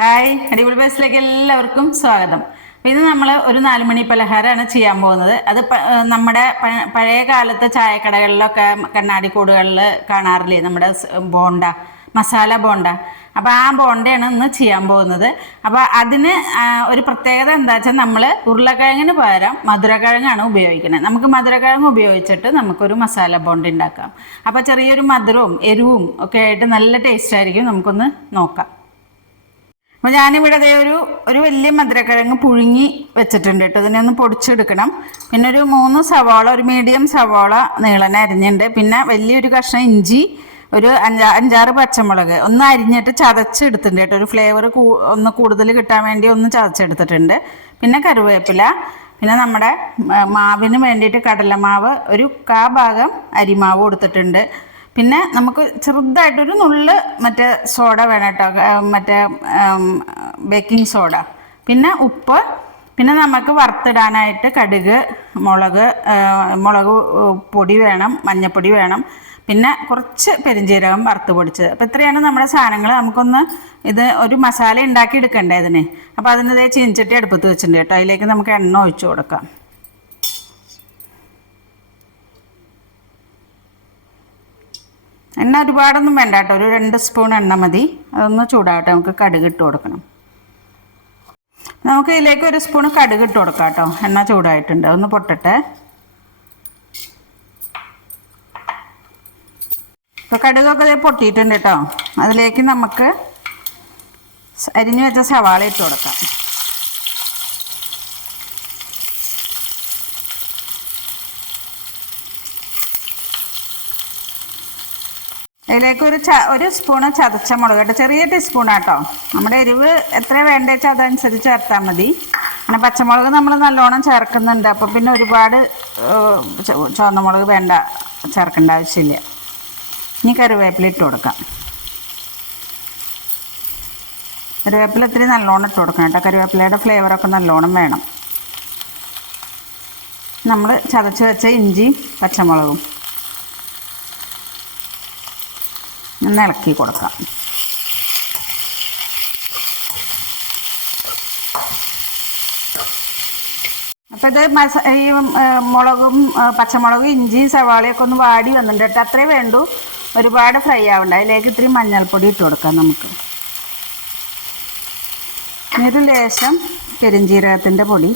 Hi അടിപൊളി ബസ്സിലേക്ക് എല്ലാവർക്കും സ്വാഗതം. ഇന്ന് നമ്മൾ ഒരു നാലുമണി പലഹാരമാണ് ചെയ്യാൻ പോകുന്നത്. അത് നമ്മുടെ പഴയ കാലത്തെ ചായക്കടകളിലൊക്കെ കണ്ണാടിക്കൂടുകളിൽ കാണാറില്ലേ? നമ്മുടെ ബോണ്ട മസാല ബോണ്ട. അപ്പോൾ ആ ബോണ്ടയാണ് ഇന്ന് ചെയ്യാൻ പോകുന്നത്. അപ്പോൾ അതിന് ഒരു പ്രത്യേകത എന്താ വെച്ചാൽ നമ്മൾ ഉരുളക്കിഴങ്ങിന് പകരം മധുരക്കിഴങ്ങാണ് ഉപയോഗിക്കുന്നത് നമുക്ക് മധുരക്കിഴങ്ങ് ഉപയോഗിച്ചിട്ട് നമുക്കൊരു മസാല ബോണ്ട ഉണ്ടാക്കാം. അപ്പോൾ ചെറിയൊരു മധുരവും എരിവും ഒക്കെ ആയിട്ട് നല്ല ടേസ്റ്റ് ആയിരിക്കും. നമുക്കൊന്ന് നോക്കാം. അപ്പോൾ ഞാനിവിടെ ദേ ഒരു ഒരു വലിയ മധുരക്കിഴങ്ങ് പുഴുങ്ങി വെച്ചിട്ടുണ്ട് കേട്ടോ. ഇതിനെ ഒന്ന് പൊടിച്ചെടുക്കണം. പിന്നെ ഒരു മൂന്ന് സവാള ഒരു മീഡിയം സവാള നീളന അരിഞ്ഞിട്ടുണ്ട് പിന്നെ വലിയൊരു കഷ്ണം ഇഞ്ചി ഒരു അഞ്ചാ അഞ്ചാറ് പച്ചമുളക്. ഒന്ന് അരിഞ്ഞിട്ട് ചതച്ചെടുത്തിട്ടുണ്ട് കേട്ടോ. ഒരു ഫ്ലേവർ ഒന്ന് കൂടുതൽ കിട്ടാൻ വേണ്ടി ഒന്ന് ചതച്ചെടുത്തിട്ടുണ്ട്. പിന്നെ കറിവേപ്പില പിന്നെ നമ്മുടെ മാവിന് വേണ്ടിയിട്ട് കടലമാവ് ഒരു കാ ഭാഗം അരിമാവ് കൊടുത്തിട്ടുണ്ട്. പിന്നെ നമുക്ക് ചെറുതായിട്ടൊരു നുള്ള് മറ്റേ സോഡ വേണം കേട്ടോ മറ്റേ ബേക്കിംഗ് സോഡ. പിന്നെ ഉപ്പ്. പിന്നെ നമുക്ക് വറുത്തിടാനായിട്ട് കടുക് മുളക് മുളക് പൊടി വേണം മഞ്ഞപ്പൊടി വേണം. പിന്നെ കുറച്ച് പെരിഞ്ജീരകം വറുത്ത് പൊടിച്ചത്. അപ്പോൾ ഇത്രയാണ് നമ്മുടെ സാധനങ്ങൾ നമുക്കൊന്ന് ഇത് ഒരു മസാല ഉണ്ടാക്കി എടുക്കണ്ടേ ഇതിന്? അപ്പോൾ അതിന്റെ ചീനിച്ചട്ടി അടുപ്പത്ത് വെച്ചിട്ടുണ്ട് കേട്ടോ. അതിലേക്ക് നമുക്ക് എണ്ണ ഒഴിച്ചു കൊടുക്കാം. എണ്ണ ഒരുപാടൊന്നും വേണ്ട കേട്ടോ. ഒരു രണ്ട് സ്പൂൺ എണ്ണ മതി. അതൊന്ന് ചൂടാവട്ടെ. നമുക്ക് കടുക് ഇട്ട് കൊടുക്കണം. നമുക്ക് ഇതിലേക്ക് ഒരു സ്പൂൺ കടുക് ഇട്ട് കൊടുക്കാം കേട്ടോ. എണ്ണ ചൂടായിട്ടുണ്ട്. ഒന്ന് പൊട്ടട്ടെ. ഇപ്പോൾ കടുകൊക്കെ പൊട്ടിയിട്ടുണ്ട് കേട്ടോ. അതിലേക്ക് നമുക്ക് അരിഞ്ഞു വെച്ച സവാള ഇട്ട് കൊടുക്കാം. അതിലേക്ക് ഒരു ച ഒരു സ്പൂണ് ചതച്ച മുളക് കേട്ടോ ചെറിയ ടീസ്പൂണാട്ടോ നമ്മുടെ എരിവ് എത്ര വേണ്ട വെച്ചാൽ അതനുസരിച്ച് ചേർത്താൽ മതി. പിന്നെ പച്ചമുളക് നമ്മൾ നല്ലോണം ചേർക്കുന്നുണ്ട്. അപ്പോൾ പിന്നെ ഒരുപാട് ചുവന്ന മുളക് വേണ്ട ചേർക്കേണ്ട ആവശ്യമില്ല. ഇനി കറിവേപ്പില ഇട്ട് കൊടുക്കാം. കറിവേപ്പില ഇത്തിരി നല്ലോണം ഇട്ട് കൊടുക്കണം കേട്ടോ. കറിവേപ്പിലയുടെ ഫ്ലേവറൊക്കെ നല്ലോണം വേണം. നമ്മൾ ചതച്ച് വെച്ച ഇഞ്ചിയും പച്ചമുളകും. ഒന്ന് ഇളക്കി കൊടുക്കാം. അപ്പോൾ ഇത് മസ ഈ മുളകും പച്ചമുളകും ഇഞ്ചിയും സവാളയൊക്കെ ഒന്ന് വാടി വന്നിട്ടുണ്ട് കേട്ടോ. അത്രേ വേണ്ടൂ. ഒരുപാട് ഫ്രൈ ആവണ്ട. അതിലേക്ക് ഇത്തിരി മഞ്ഞൾപ്പൊടി ഇട്ട് കൊടുക്കാം നമുക്ക്. ഒരു ലേശം പെരിഞ്ജീരകത്തിന്റെ പൊടി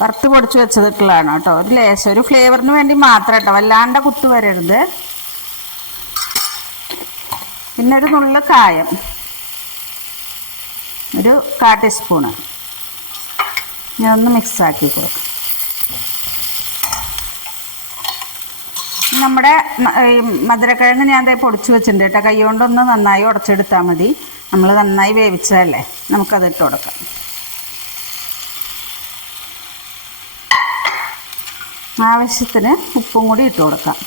വറുത്ത് പൊടിച്ച് വെച്ചതിട്ടുള്ളതാണ് കേട്ടോ. ഒരു ലേശം ഒരു ഫ്ലേവറിന് വേണ്ടി മാത്രം കേട്ടോ. വല്ലാണ്ട് കുത്തു വരരുത് പിന്നെ ഒരു നുള്ള കായം. ഒരു കാ ടീസ്പൂണ്. ഞാൻ ഒന്ന് മിക്സ് ആക്കി കൊടുക്കും. നമ്മുടെ മധുരക്കിഴങ്ങ് ഞാൻ ദേ പൊടിച്ച് വെച്ചിട്ടുണ്ട് കേട്ടോ. കൈ കൊണ്ടൊന്ന് നന്നായി ഉടച്ചെടുത്താൽ മതി. നമ്മൾ നന്നായി വേവിച്ചതല്ലേ നമുക്കത് ഇട്ട് കൊടുക്കാം. ആവശ്യത്തിന് ഉപ്പും കൂടി ഇട്ട് കൊടുക്കാം.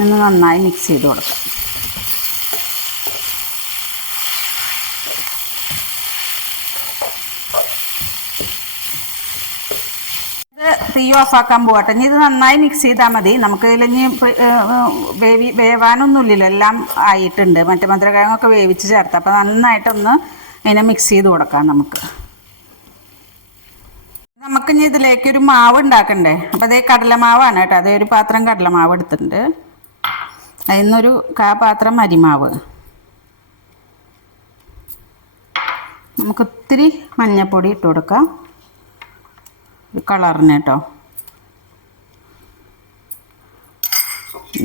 ഒന്ന് നന്നായി മിക്സ് ചെയ്ത് കൊടുക്കാം. തീ ആക്കാൻ പോകട്ടെ. ഇനി ഇത് നന്നായി മിക്സ് ചെയ്താൽ മതി. നമുക്ക് ഇല്ലെങ്കിൽ വേവി വേവാനൊന്നുമില്ലല്ലോ. എല്ലാം ആയിട്ടുണ്ട്. മറ്റേ മധുരക്കിഴങ്ങൊക്കെ വേവിച്ച് ചേർത്ത്. അപ്പോൾ നന്നായിട്ടൊന്ന് അതിനെ മിക്സ് ചെയ്ത് കൊടുക്കാം നമുക്ക്. നമുക്കിനി ഇതിലേക്ക് ഒരു മാവ് ഉണ്ടാക്കണ്ടേ? അപ്പോൾ അതേ കടലമാവാണ് കേട്ടോ. അതേ ഒരു പാത്രം കടലമാവ് എടുത്തിട്ടുണ്ട്. അതിൽ നിന്നൊരു കാ പാത്രം അരിമാവ്. നമുക്ക് ഒത്തിരി മഞ്ഞപ്പൊടി ഇട്ട് കൊടുക്കാം. ഒരു കളറിന് കേട്ടോ.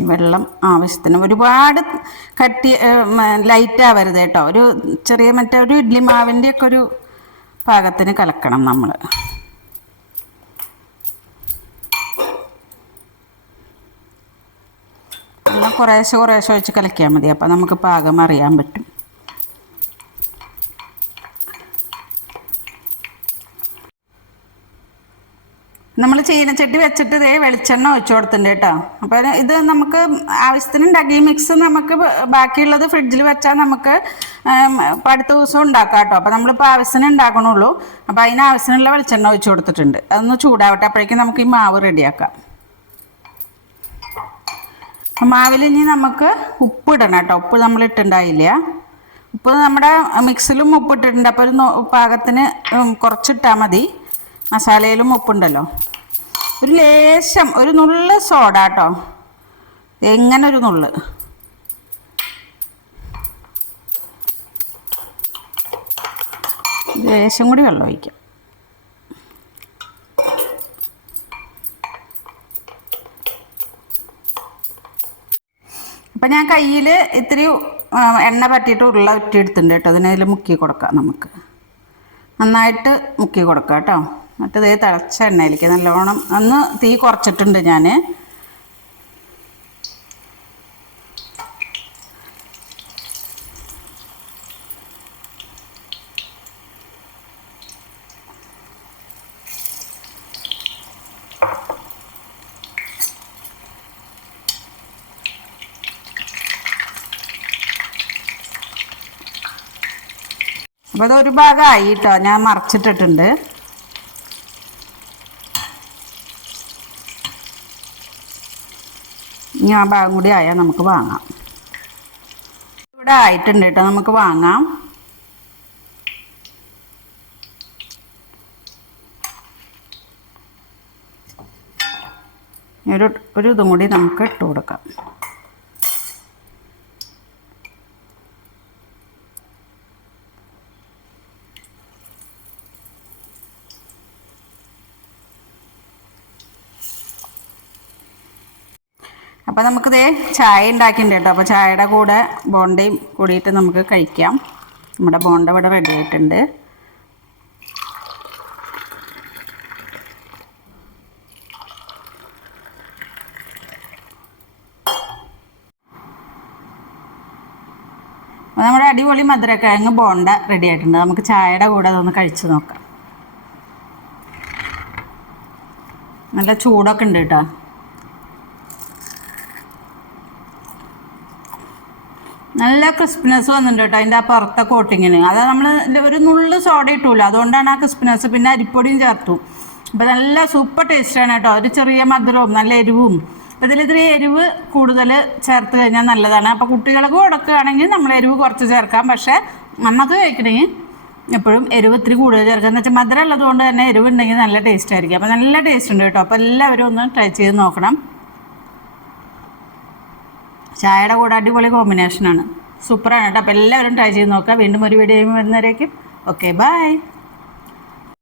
വെള്ളം ആവശ്യത്തിന് ഒരുപാട് കട്ടി ലൈറ്റ് ആവരുത് കേട്ടോ. ഒരു ചെറിയ മറ്റേ ഒരു ഇഡ്ലി ഒരു പാകത്തിന് കലക്കണം നമ്മൾ വെള്ളം കുറേശ്ശെ കുറേശ്ശെ ഒഴിച്ച് കലക്കിയാൽ മതി. അപ്പോൾ നമുക്ക് പാകം അറിയാൻ പറ്റും. നമ്മൾ ചീനച്ചട്ടി വെച്ചിട്ട് ഇതേ വെളിച്ചെണ്ണ ഒഴിച്ചു കൊടുത്തിട്ടുണ്ട് കേട്ടോ. അപ്പോൾ ഇത് നമുക്ക് ആവശ്യത്തിന് ഉണ്ടാക്കി ഈ മിക്സ് നമുക്ക് ബാക്കിയുള്ളത് ഫ്രിഡ്ജിൽ വെച്ചാൽ നമുക്ക് അടുത്ത ദിവസം ഉണ്ടാക്കാം കേട്ടോ. അപ്പോൾ നമ്മളിപ്പോൾ ആവശ്യത്തിന് ഉണ്ടാക്കണുള്ളൂ. അപ്പോൾ അതിന് ആവശ്യത്തിനുള്ള വെളിച്ചെണ്ണ ഒഴിച്ചു കൊടുത്തിട്ടുണ്ട്. അതൊന്ന് ചൂടാവട്ടെ. അപ്പോഴേക്കും നമുക്ക് ഈ മാവ് റെഡിയാക്കാം മാവിൽ ഇനി നമുക്ക് ഉപ്പ് ഇടണം കേട്ടോ. ഉപ്പ് നമ്മൾ ഇട്ടുണ്ടായില്ല ഉപ്പ് നമ്മുടെ മിക്സിലും ഉപ്പ് ഇട്ടിട്ടുണ്ട്. അപ്പോൾ ഒരു പാകത്തിന് കുറച്ചിട്ടാൽ മതി. മസാലയിലും ഉപ്പുണ്ടല്ലോ. ഒരു ലേശം ഒരു നുള്ള് സോഡ കേട്ടോ. എങ്ങനെ ഒരു നുള്ള്? ലേശം കൂടി വെള്ളം ഒഴിക്കാം. അപ്പം ഞാൻ കയ്യിൽ ഇത്തിരി എണ്ണ പറ്റിയിട്ട് ഉരുള ഉറ്റിയെടുത്തിട്ടുണ്ട് കേട്ടോ. അതിനതിൽ മുക്കി കൊടുക്കാം നമുക്ക്. നന്നായിട്ട് മുക്കി കൊടുക്കാം കേട്ടോ. ഇതേ തിളച്ച എണ്ണയിലേക്ക് നല്ലോണം അന്ന് തീ കുറച്ചിട്ടുണ്ട് ഞാൻ അപ്പോൾ അത് ഒരു ഭാഗമായി കേട്ടോ ഞാൻ മറച്ചിട്ടിട്ടുണ്ട്. ഇനി ആ ഭാഗം കൂടി ആയാൽ നമുക്ക് വാങ്ങാം. ഇവിടെ ആയിട്ടുണ്ട് കേട്ടോ നമുക്ക് വാങ്ങാം. ഒരു ഒരു ഇതും കൂടി നമുക്ക് ഇട്ട് കൊടുക്കാം. അപ്പോൾ നമുക്കിത് ചായ ഉണ്ടാക്കിയിട്ടുണ്ട് കേട്ടോ. അപ്പോൾ ചായയുടെ കൂടെ ബോണ്ടയും കൂടിയിട്ട് നമുക്ക് കഴിക്കാം. നമ്മുടെ ബോണ്ട ഇവിടെ റെഡി ആയിട്ടുണ്ട്. നമ്മുടെ അടിപൊളി മധുരക്കിഴങ്ങ് ബോണ്ട റെഡി ആയിട്ടുണ്ട്. നമുക്ക് ചായയുടെ കൂടെ അതൊന്ന് കഴിച്ചു നോക്കാം. നല്ല ചൂടൊക്കെ ഉണ്ട് കേട്ടോ. നല്ല ക്രിസ്പിനെസ് വന്നിട്ടുണ്ട് കേട്ടോ അതിന്റെ ആ പുറത്തെ കോട്ടിങ്ങിന് അത് നമ്മൾ ഒരു നുള്ള് സോഡ ഇട്ടൂല അതുകൊണ്ടാണ് ആ ക്രിസ്പിനെസ് പിന്നെ അരിപ്പൊടിയും ചേർത്തു. അപ്പോൾ നല്ല സൂപ്പർ ടേസ്റ്റാണ് കേട്ടോ. ഒരു ചെറിയ മധുരവും നല്ല എരിവും. അപ്പോൾ ഇതിൽ ഇത്തിരി എരിവ് കൂടുതൽ ചേർത്ത് കഴിഞ്ഞാൽ നല്ലതാണ്. അപ്പോൾ കുട്ടികൾക്ക് കൊടുക്കുകയാണെങ്കിൽ നമ്മൾ എരിവ് കുറച്ച് ചേർക്കാം. പക്ഷേ നമുക്ക് കഴിക്കണമെങ്കിൽ എപ്പോഴും എരിവ് ഇത്തിരി കൂടുതൽ ചേർക്കുക എന്ന് വെച്ചാൽ മധുരം ഉള്ളത് കൊണ്ട് തന്നെ എരിവ് ഉണ്ടെങ്കിൽ നല്ല ടേസ്റ്റ് ആയിരിക്കും. അപ്പോൾ നല്ല ടേസ്റ്റ് ഉണ്ട് കേട്ടോ. അപ്പോൾ എല്ലാവരും ഒന്ന് ട്രൈ ചെയ്ത് നോക്കണം. ചായയുടെ കൂടെ അടിപൊളി കോമ്പിനേഷനാണ് സൂപ്പറാണ് കേട്ടോ. അപ്പോൾ എല്ലാവരും ട്രൈ ചെയ്ത് നോക്കുക വീണ്ടും ഒരു വീഡിയോ വരുന്നവരേക്കും. Okay bye